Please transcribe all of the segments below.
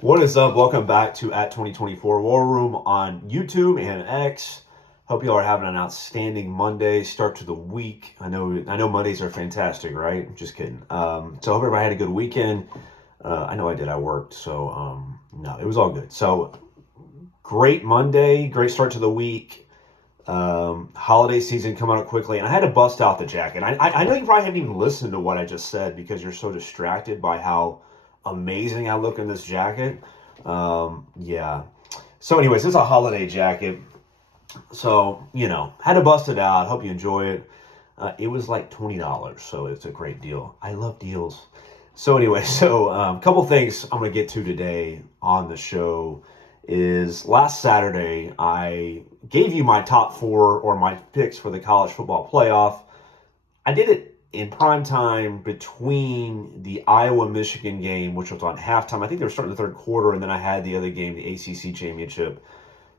What is up? Welcome back to at 2024 War Room on YouTube and X. Hope you all are having an outstanding Monday start to the week. I know Mondays are fantastic, right? Just kidding. So hope everybody had a good weekend. I know I did. I worked, so no, it was all good. So great Monday, great start to the week. Holiday season coming up quickly, and I had to bust out the jacket. I know you probably haven't even listened to what I just said because you're so distracted by how amazing I look in this jacket. Yeah. So anyways, it's a holiday jacket. So, had to bust it out. Hope you enjoy it. It was like $20, so it's a great deal. I love deals. So anyway, a couple things I'm going to get to today on the show is last Saturday, I gave you my top four or my picks for the college football playoff. I did it in prime time between the Iowa-Michigan game, which was on halftime. I think they were starting the third quarter, and then I had the other game, the ACC championship,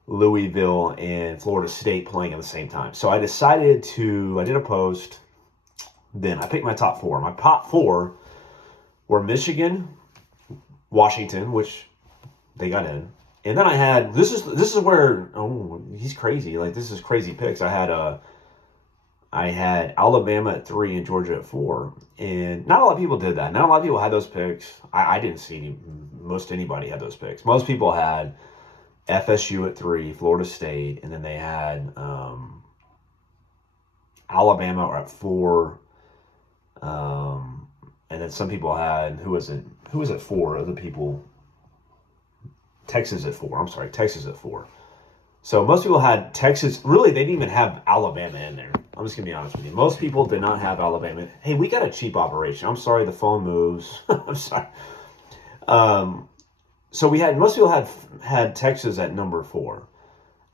Louisville and Florida State playing at the same time. So I decided I did a post, then I picked my top four. My top four were Michigan, Washington, which they got in. And then I had, this is where, he's crazy. Like, this is crazy picks. I had Alabama at 3 and Georgia at 4. And not a lot of people did that. Not a lot of people had those picks. I didn't see most anybody had those picks. Most people had FSU at 3, Florida State, and then they had Alabama at 4. And then some people had, who was at 4? Other people, Texas at 4. I'm sorry, Texas at 4. So most people had Texas. Really, they didn't even have Alabama in there. I'm just going to be honest with you. Most people did not have Alabama. Hey, we got a cheap operation. I'm sorry, the phone moves. I'm sorry. So most people had Texas at number 4.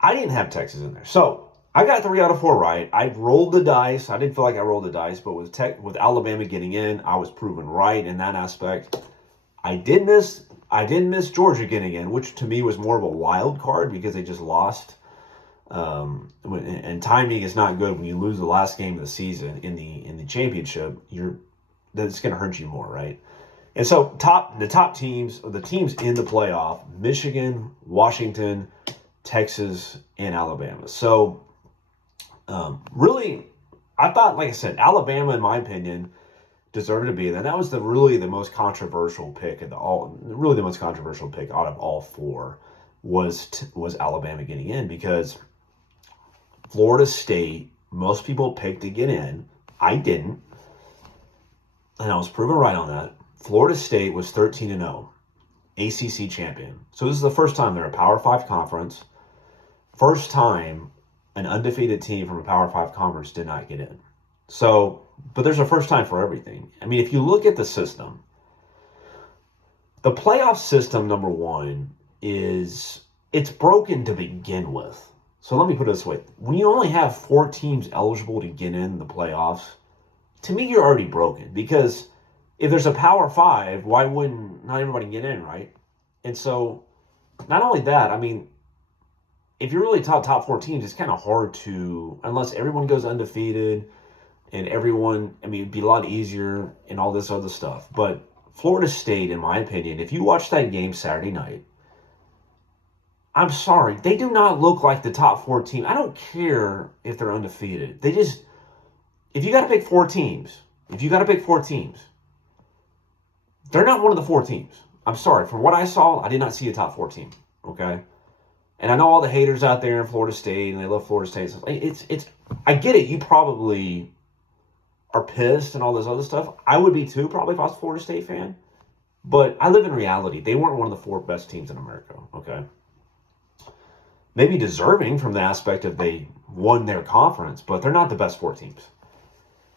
I didn't have Texas in there. So I got 3 out of 4 right. I rolled the dice. I didn't feel like I rolled the dice, but with Alabama getting in, I was proven right in that aspect. I did miss Georgia getting in, which to me was more of a wild card because they just lost. And timing is not good when you lose the last game of the season in the championship. That's going to hurt you more, right? And so the top teams, the teams in the playoff: Michigan, Washington, Texas, and Alabama. So really, I thought, like I said, Alabama, in my opinion, deserved to be there. That was really the most controversial pick the most controversial pick out of all 4 was Alabama getting in, because Florida State, most people picked to get in. I didn't, and I was proven right on that. Florida State was 13-0, ACC champion. So this is the first time they're a Power 5 conference. First time an undefeated team from a Power 5 conference did not get in. So, but there's a first time for everything. I mean, if you look at the system, the playoff system, number one, it's broken to begin with. So let me put it this way. When you only have 4 teams eligible to get in the playoffs, to me, you're already broken. Because if there's a Power 5, why wouldn't not everybody get in, right? And so, not only that, I mean, if you're really top 4 teams, it's kind of hard to, unless everyone goes undefeated, and everyone, I mean, it'd be a lot easier and all this other stuff. But Florida State, in my opinion, if you watch that game Saturday night, I'm sorry, they do not look like the top 4 team. I don't care if they're undefeated. If you got to pick 4 teams, they're not one of the 4 teams. I'm sorry. From what I saw, I did not see a top 4 team. Okay? And I know all the haters out there in Florida State, and they love Florida State. I get it. You probably are pissed and all this other stuff. I would be too, probably, if I was a Florida State fan. But I live in reality. They weren't one of the 4 best teams in America, okay? Maybe deserving from the aspect of they won their conference, but they're not the best 4 teams.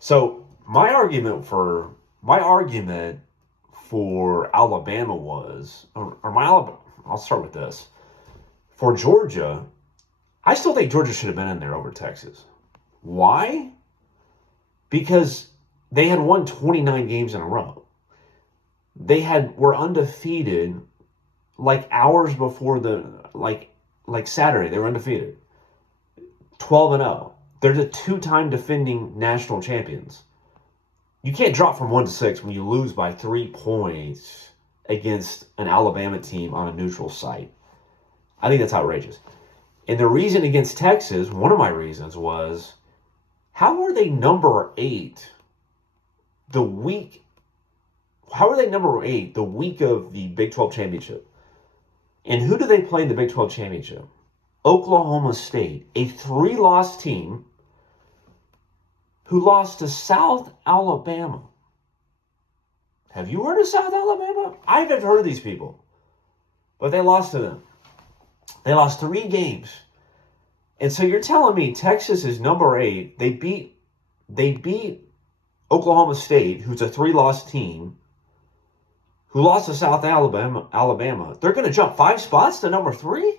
So my argument for Alabama was, I'll start with this. For Georgia, I still think Georgia should have been in there over Texas. Why? Because they had won 29 games in a row. They were undefeated like hours before like Saturday. They were undefeated. 12-0. They're the 2-time defending national champions. You can't drop from 1-6 when you lose by 3 points against an Alabama team on a neutral site. I think that's outrageous. And the reason against Texas, one of my reasons was, how are they number 8 the week? How are they number 8 the week of the Big 12 championship? And who do they play in the Big 12 championship? Oklahoma State, a 3-loss team who lost to South Alabama. Have you heard of South Alabama? I haven't heard of these people, but they lost to them. They lost 3 games. And so you're telling me Texas is number 8. They beat Oklahoma State, who's a 3-loss team, who lost to South Alabama. They're going to jump 5 spots to number 3?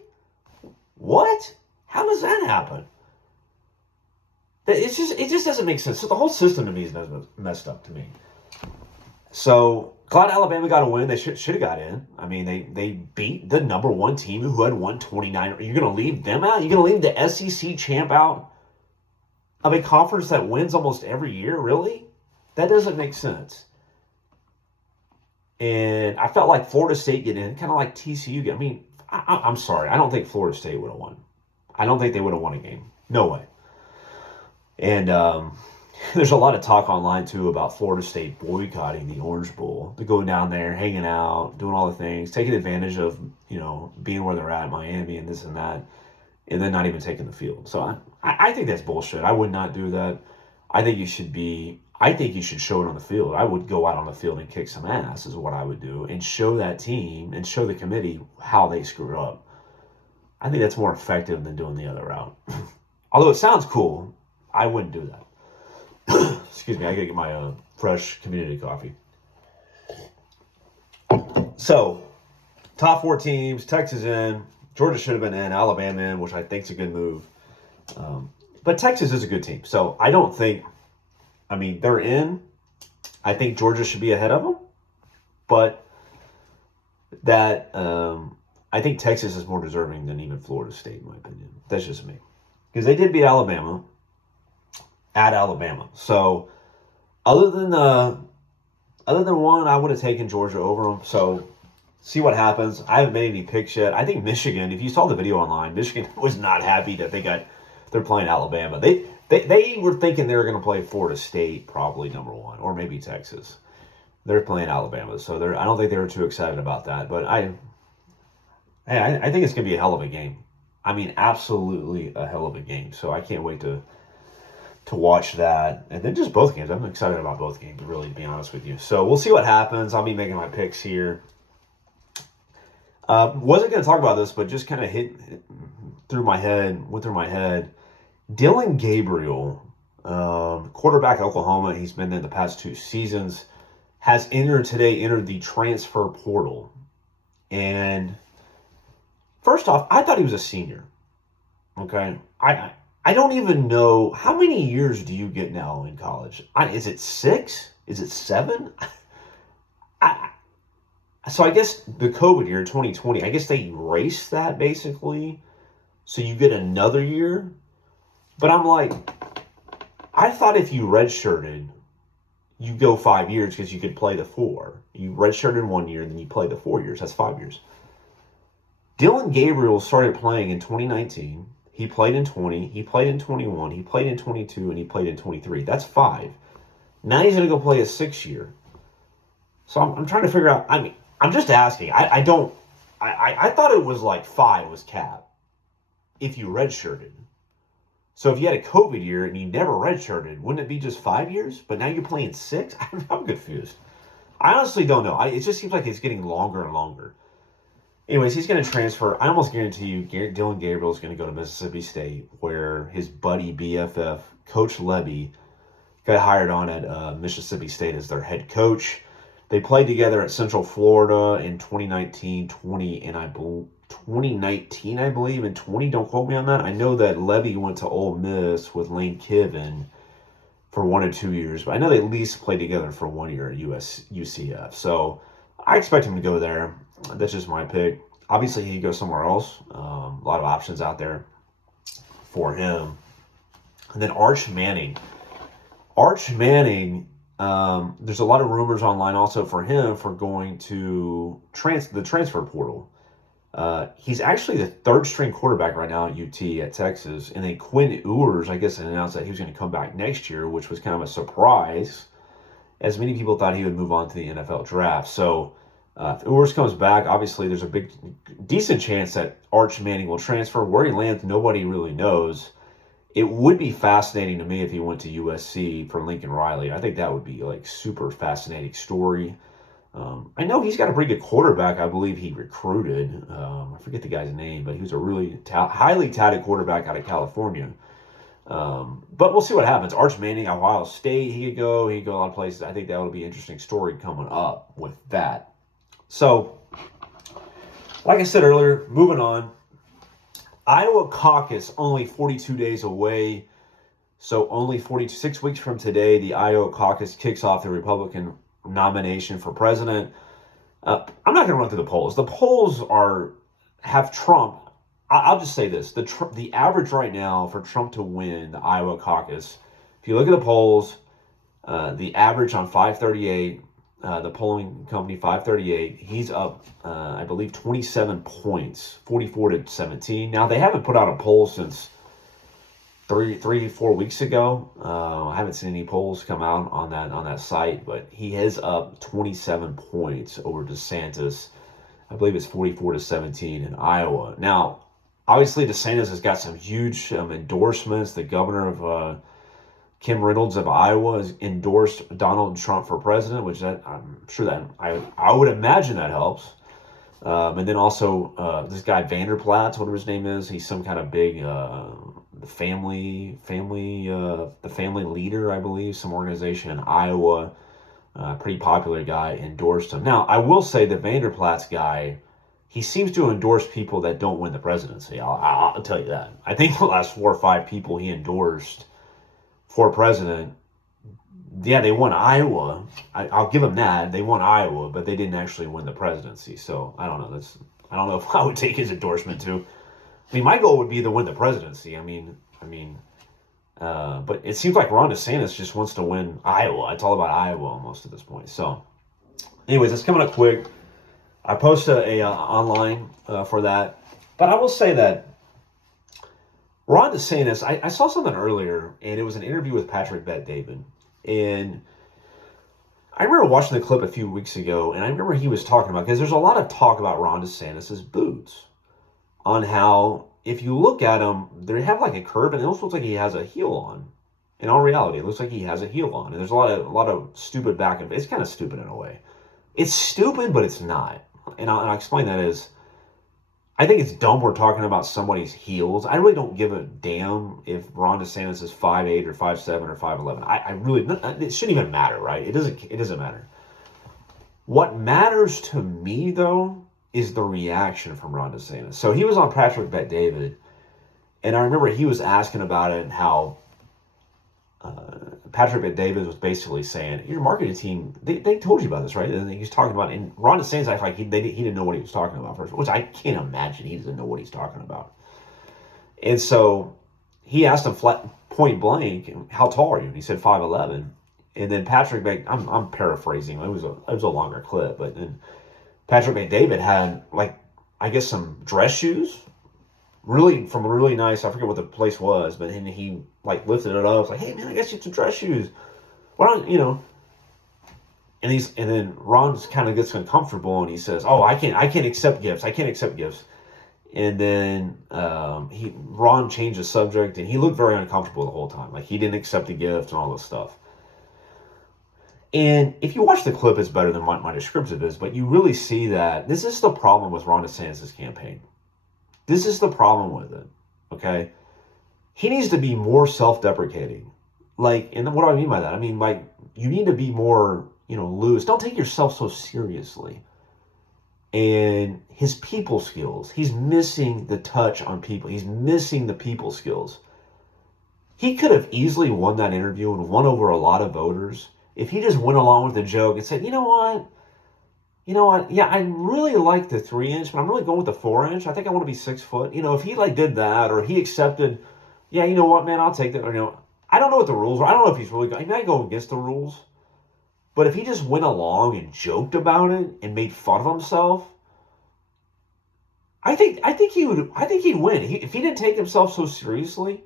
What? How does that happen? It just doesn't make sense. So the whole system to me is messed up to me. So glad Alabama got a win. They should have got in. I mean, they beat the number 1 team who had won 29. Are you going to leave them out? You're going to leave the SEC champ out of a conference that wins almost every year? Really? That doesn't make sense. And I felt like Florida State get in, kind of like TCU get. I mean, I'm sorry. I don't think Florida State would have won. I don't think they would have won a game. No way. And there's a lot of talk online, too, about Florida State boycotting the Orange Bowl. They're going down there, hanging out, doing all the things, taking advantage of, being where they're at, Miami and this and that, and then not even taking the field. So I think that's bullshit. I would not do that. I think you should show it on the field. I would go out on the field and kick some ass is what I would do, and show that team and show the committee how they screwed up. I think that's more effective than doing the other route. Although it sounds cool, I wouldn't do that. Excuse me, I gotta get my fresh community coffee. So, top 4 teams, Texas in, Georgia should have been in, Alabama in, which I think is a good move. But Texas is a good team. So I don't think, they're in. I think Georgia should be ahead of them. But I think Texas is more deserving than even Florida State, in my opinion. That's just me. Because they did beat Alabama at Alabama. So other than one, I would have taken Georgia over them. So see what happens. I haven't made any picks yet. I think Michigan, if you saw the video online, Michigan was not happy that they're playing Alabama. They were thinking they were going to play Florida State, probably number 1, or maybe Texas. They're playing Alabama, so I don't think they were too excited about that. But I think it's going to be a hell of a game. Absolutely a hell of a game. So I can't wait to watch that. And then just both games. I'm excited about both games, really, to be honest with you. So we'll see what happens. I'll be making my picks here. Wasn't going to talk about this, but just kind of went through my head. Dillon Gabriel, quarterback at Oklahoma, he's been there the past 2 seasons, has entered the transfer portal. And first off, I thought he was a senior. Okay? I don't even know, how many years do you get now in college? Is it 6? Is it 7? So I guess the COVID year, 2020, I guess they erased that basically. So you get another year. But I'm like, I thought if you redshirted, you go 5 years because you could play the 4. You redshirted 1 year, then you play the 4 years. That's 5 years. Dillon Gabriel started playing in 2019. He played in 20. He played in 21. He played in 22, and he played in 23. That's 5. Now he's going to go play a 6 year. So I'm trying to figure out. I'm just asking. I thought it was like 5 was cap if you redshirted. So if you had a COVID year and you never redshirted, wouldn't it be just 5 years? But now you're playing 6? I'm confused. I honestly don't know. It just seems like it's getting longer and longer. Anyways, he's going to transfer. I almost guarantee you Dillon Gabriel is going to go to Mississippi State, where his buddy BFF, Coach Levy, got hired on at Mississippi State as their head coach. They played together at Central Florida in 2019, 2019, I believe, and 20. Don't quote me on that. I know that Levy went to Ole Miss with Lane Kiffin for 1 or 2 years, but I know they at least played together for 1 year at UCF. So I expect him to go there. That's just my pick. Obviously, he could go somewhere else. A lot of options out there for him. And then Arch Manning. Arch Manning, There's a lot of rumors online also for him for going to the transfer portal. He's actually the third string quarterback right now at UT at Texas. And then Quinn Ewers, I guess, announced that he was going to come back next year, which was kind of a surprise, as many people thought he would move on to the NFL draft. So if Ewers comes back, obviously there's a decent chance that Arch Manning will transfer. Where he lands, nobody really knows. It would be fascinating to me if he went to USC for Lincoln Riley. I think that would be like super fascinating story. I know he's got a pretty good quarterback. I believe he recruited. I forget the guy's name, but he was a really highly touted quarterback out of California. But we'll see what happens. Arch Manning, Ohio State, he could go. He could go a lot of places. I think that would be an interesting story coming up with that. So, like I said earlier, moving on. Iowa Caucus only 42 days away. So only 46 weeks from today, the Iowa Caucus kicks off the Republican nomination for president. I'm not going to run through the polls. The polls have Trump. I'll just say this. The average right now for Trump to win the Iowa Caucus, if you look at the polls, the average on 538, the polling company 538, he's up, I believe, 27 points, 44-17. Now, they haven't put out a poll since 4 weeks ago. I haven't seen any polls come out on that site, but he is up 27 points over DeSantis. I believe it's 44-17 in Iowa. Now, obviously, DeSantis has got some huge endorsements. The governor of Kim Reynolds of Iowa has endorsed Donald Trump for president, which I'm sure that I would imagine that helps. And then also this guy Vanderplatz, whatever his name is, he's some kind of big the family leader, I believe, some organization in Iowa, pretty popular guy, endorsed him. Now, I will say the Vanderplatz guy, he seems to endorse people that don't win the presidency. I'll tell you that. I think the last 4 or 5 people he endorsed for president, yeah, they won Iowa. I'll give them that. They won Iowa, but they didn't actually win the presidency. So I don't know. I don't know if I would take his endorsement too. I mean, my goal would be to win the presidency. But it seems like Ron DeSantis just wants to win Iowa. It's all about Iowa almost at this point. So, anyways, it's coming up quick. I posted a online for that, but I will say that Ron DeSantis, I saw something earlier, and it was an interview with Patrick Bet-David. And I remember watching the clip a few weeks ago, and I remember he was talking about, because there's a lot of talk about Ron DeSantis' boots, on how, if you look at them, they have like a curve, and it almost looks like he has a heel on. In all reality, it looks like he has a heel on. And there's a lot of stupid back and it's kind of stupid in a way. It's stupid, but it's not. And I'll explain that as, I think it's dumb we're talking about somebody's heels. I really don't give a damn if Ron DeSantis is 5'8" or 5'7" or 5'11". I really, it shouldn't even matter, right? It doesn't matter. What matters to me, though, is the reaction from Ron DeSantis. So he was on Patrick Bet-David, and I remember he was asking about it and how Patrick Bet-David was basically saying, your marketing team, they told you about this, right? And he's talking about it. And Ron DeSantis acted like he didn't know what he was talking about first, which I can't imagine he doesn't know what he's talking about. And so he asked him point blank, how tall are you? And he said 5'11". And then Patrick, I'm paraphrasing, it was a longer clip, but then Patrick Bet-David had, like, I guess some dress shoes, from a really nice, I forget what the place was, but then he, like, lifted it up, like, hey, man, I got you some dress shoes. Why don't, and then Ron kind of gets uncomfortable, and he says, oh, I can't accept gifts. I can't accept gifts. And then Ron changed the subject, and he looked very uncomfortable the whole time. Like, he didn't accept the gift and all this stuff. And if you watch the clip, it's better than my descriptive is, but you really see that this is the problem with Ron DeSantis' campaign. This is the problem with it, okay? He needs to be more self-deprecating. Like, and what do I mean by that? I mean, like, you need to be more, loose. Don't take yourself so seriously. And his people skills, he's missing the touch on people. He's missing the people skills. He could have easily won that interview and won over a lot of voters if he just went along with the joke and said, you know what, yeah, I really like the 3-inch, but I'm really going with the 4-inch. I think I want to be 6 foot. If he did that, or he accepted, yeah, you know what, man, I'll take that. Or, I don't know what the rules are. I don't know if he's really going. He might go against the rules. But if he just went along and joked about it and made fun of himself, I think he'd win. If he didn't take himself so seriously,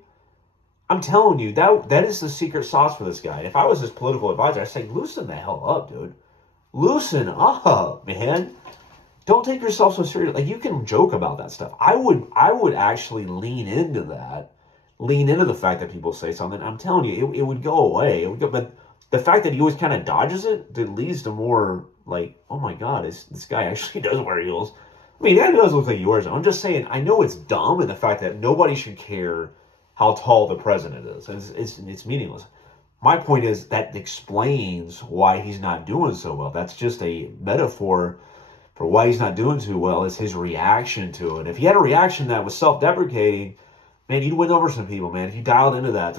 I'm telling you, that is the secret sauce for this guy. If I was his political advisor, I'd say, loosen the hell up, dude. Loosen up, man. Don't take yourself so seriously. Like, you can joke about that stuff. I would actually lean into that. Lean into the fact that people say something. I'm telling you, it would go away. It would go, but the fact that he always kind of dodges it, that leads to more like, oh my God, this guy actually does wear heels. I mean, that does look like he wears them. I'm just saying, I know it's dumb, and the fact that nobody should care how tall the president is. It's meaningless. My point is that explains why he's not doing so well. That's just a metaphor for why he's not doing too well, is his reaction to it. If he had a reaction that was self-deprecating, man, you'd win over some people, man. If you dialed into that,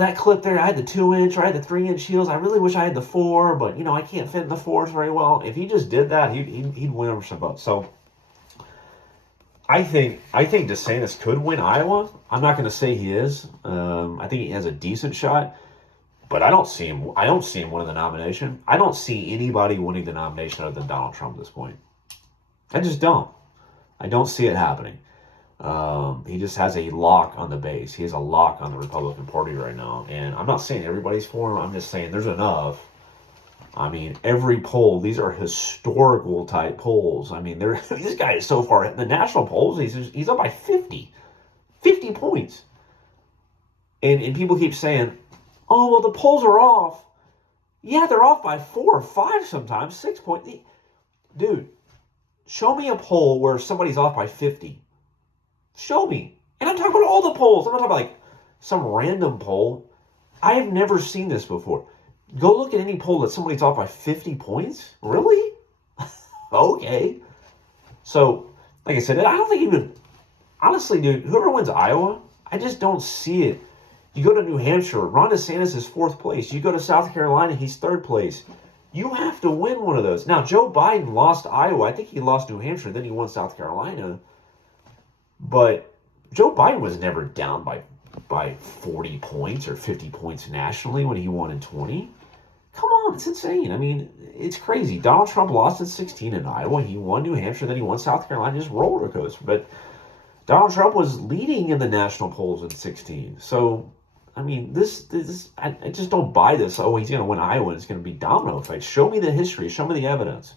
that clip there, I had the 2-inch or I had the 3-inch heels. I really wish I had the 4, but, I can't fit in the 4s very well. If he just did that, he'd win over some votes. So I think DeSantis could win Iowa. I'm not going to say he is. I think he has a decent shot, but I don't see him winning the nomination. I don't see anybody winning the nomination other than Donald Trump at this point. I just don't. I don't see it happening. He just has a lock on the base. He has a lock on the Republican Party right now. And I'm not saying everybody's for him. I'm just saying there's enough. I mean, every poll, these are historical type polls. I mean, this guy is so far in the national polls, he's up by 50 points. And people keep saying, oh, well, the polls are off. Yeah, they're off by 4 or 5 sometimes, 6 points. Dude, show me a poll where somebody's off by 50. Show me. And I'm talking about all the polls. I'm not talking about like some random poll. I have never seen this before. Go look at any poll that somebody's off by 50 points. Really? Okay. So, like I said, I don't think even, honestly, dude, whoever wins Iowa, I just don't see it. You go to New Hampshire, Ron DeSantis is 4th place. You go to South Carolina, he's 3rd place. You have to win one of those. Now, Joe Biden lost Iowa. I think he lost New Hampshire, then he won South Carolina. But Joe Biden was never down by 40 points or 50 points nationally when he won in 20. Come on, it's insane. I mean, it's crazy. Donald Trump lost in 16 in Iowa. He won New Hampshire, then he won South Carolina, just roller coaster. But Donald Trump was leading in the national polls in 16. So, I mean, I just don't buy this. Oh, he's going to win Iowa and it's going to be domino effect. Show me the history. Show me the evidence.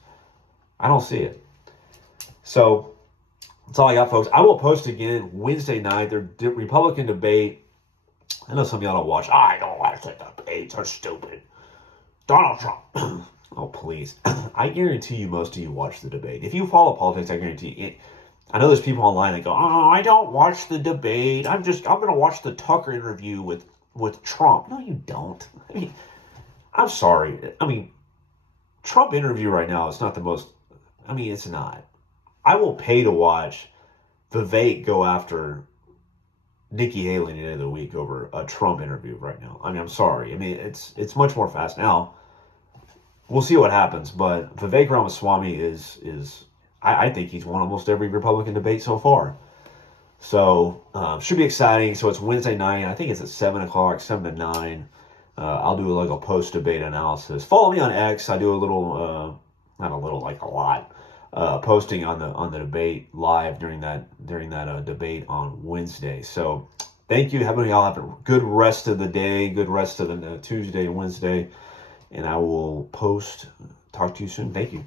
I don't see it. So, that's all I got, folks. I will post again Wednesday night. Their Republican debate. I know some of y'all don't watch. I don't watch the debates. They're stupid. Donald Trump. Oh, please. I guarantee you most of you watch the debate. If you follow politics, I guarantee you. I know there's people online that go, oh, I don't watch the debate. I'm going to watch the Tucker interview with Trump. No, you don't. I mean, I'm sorry. I mean, Trump interview right now is not the most, it's not. I will pay to watch Vivek go after Nikki Haley at the end of the week over a Trump interview right now. I'm sorry. It's much more fast now. We'll see what happens, but Vivek Ramaswamy is I think he's won almost every Republican debate so far. So should be exciting. So it's Wednesday night. I think it's at 7 o'clock, 7 to 9. I'll do a post debate analysis. Follow me on X. I do a little, not a little, like a lot. Posting on the debate live during that debate on Wednesday. So thank you. Y'all have a good rest of the day, good rest of the Tuesday and Wednesday, and I will talk to you soon. Thank you.